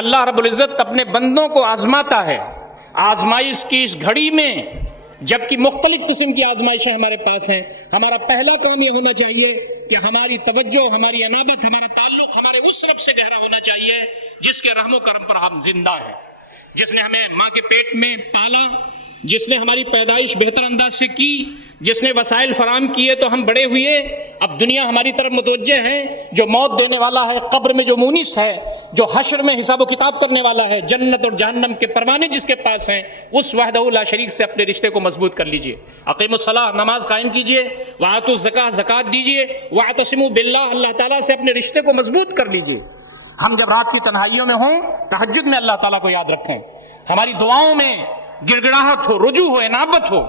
اللہ رب العزت اپنے بندوں کو آزماتا ہے. آزمائش کی اس گھڑی میں جبکہ مختلف قسم کی آزمائشیں ہمارے پاس ہیں، ہمارا پہلا کام یہ ہونا چاہیے کہ ہماری توجہ، ہماری انابت، ہمارا تعلق ہمارے اس رب سے گہرا ہونا چاہیے جس کے رحم و کرم پر ہم زندہ ہیں، جس نے ہمیں ماں کے پیٹ میں پالا، جس نے ہماری پیدائش بہتر انداز سے کی، جس نے وسائل فراہم کیے تو ہم بڑے ہوئے. اب دنیا ہماری طرف متوجہ ہے، جو موت دینے والا ہے، قبر میں جو مونس ہے، جو حشر میں حساب و کتاب کرنے والا ہے، جنت اور جہنم کے پروانے جس کے پاس ہیں، اس وحدہ لا شریک سے اپنے رشتے کو مضبوط کر لیجئے. اقیموا الصلاۃ، نماز قائم کیجئے. وآتوا الزکاۃ، زکوٰۃ دیجئے. واعتصموا باللہ، اللہ تعالیٰ سے اپنے رشتے کو مضبوط کر لیجئے. ہم جب رات کی تنہائیوں میں ہوں، تہجد میں اللہ تعالیٰ کو یاد رکھیں. ہماری دعاؤں میں گڑ گڑاہٹ ہو، رجوع ہو، انابت ہو.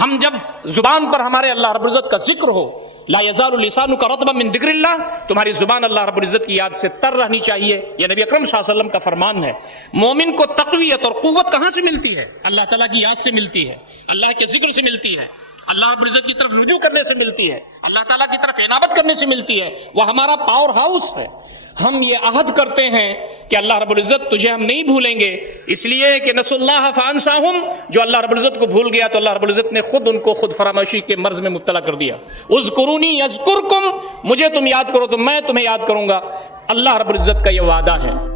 ہم جب زبان پر ہمارے اللہ رب العزت کا ذکر ہو، لا یزال لسانک رطبا من ذکر اللہ، تمہاری زبان اللہ رب العزت کی یاد سے تر رہنی چاہیے. یہ نبی اکرم صلی اللہ علیہ وسلم کا فرمان ہے. مومن کو تقویت اور قوت کہاں سے ملتی ہے؟ اللہ تعالیٰ کی یاد سے ملتی ہے، اللہ کے ذکر سے ملتی ہے، اللہ رب العزت کی طرف رجوع کرنے سے ملتی ہے، اللہ تعالیٰ کی طرف عنابت کرنے سے ملتی ہے. وہ ہمارا پاور ہاؤس ہے. ہم یہ عہد کرتے ہیں کہ اللہ رب العزت تجھے ہم نہیں بھولیں گے، اس لیے کہ نسوا اللہ فانساہم، جو اللہ رب العزت کو بھول گیا تو اللہ رب العزت نے خود ان کو خود فراموشی کے مرض میں مبتلا کر دیا. اذکرونی اذکرکم، مجھے تم یاد کرو تو میں تمہیں یاد کروں گا. اللہ رب العزت کا یہ وعدہ ہے.